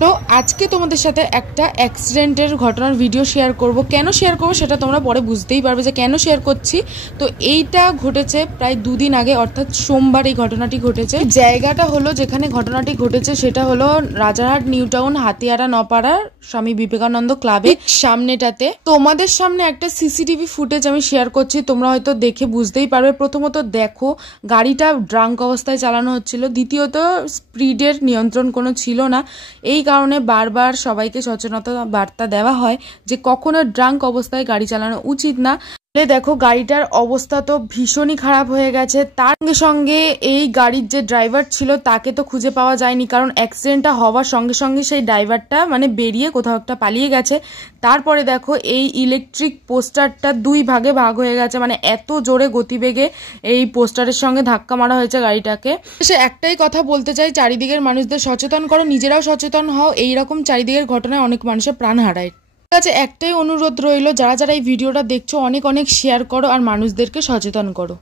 তো আজকে তোমাদের সাথে একটা অ্যাক্সিডেন্টের ঘটনার ভিডিও শেয়ার করব। কেন শেয়ার করব সেটা তোমরা পরে বুঝতেই পারবে যে কেন শেয়ার করছি। তো এইটা ঘটেছে প্রায় দুদিন আগে, অর্থাৎ সোমবার এই ঘটনাটি ঘটেছে। জায়গাটা হলো যেখানে ঘটনাটি ঘটেছে সেটা হলো রাজারহাট নিউ টাউন হাতিয়ারা নপাড়ার স্বামী বিবেকানন্দ ক্লাবের সামনেটাতে। তোমাদের সামনে একটা সিসিটিভি ফুটেজ আমি শেয়ার করছি, তোমরা হয়তো দেখে বুঝতেই পারবে। প্রথমত দেখো গাড়িটা ড্রাঙ্ক অবস্থায় চালানো হচ্ছিল, দ্বিতীয়ত স্পিডের নিয়ন্ত্রণ কোনো ছিল না। এই কারণে বারবার সবাইকে সচেতনতা বার্তা দেওয়া হয় যে কখনো ড্রাঙ্ক অবস্থায় গাড়ি চালানো উচিত না। দেখো গাড়িটার অবস্থা তো ভীষণই খারাপ হয়ে গেছে। তার সঙ্গে সঙ্গে এই গাড়ির যে ড্রাইভার ছিল তাকে তো খুঁজে পাওয়া যায়নি, কারণ অ্যাক্সিডেন্টটা হওয়ার সঙ্গে সঙ্গে সেই ড্রাইভারটা বেরিয়ে কোথাও একটা পালিয়ে গেছে। তারপরে দেখো এই ইলেকট্রিক পোস্টারটা দুই ভাগে ভাগ হয়ে গেছে, এত জোরে গতিবেগে এই পোস্টারের সঙ্গে ধাক্কা মারা হয়েছে গাড়িটাকে। সে একটাই কথা বলতে চাই, চারিদিকের মানুষদের সচেতন করো, নিজেরাও সচেতন হও। এইরকম চারিদিকের ঘটনায় অনেক মানুষের প্রাণ হারায়। কাছে একটাই অনুরোধ রইল, যারা যারা এই ভিডিওটা দেখছো অনেক অনেক শেয়ার করো আর মানুষদেরকে সচেতন করো।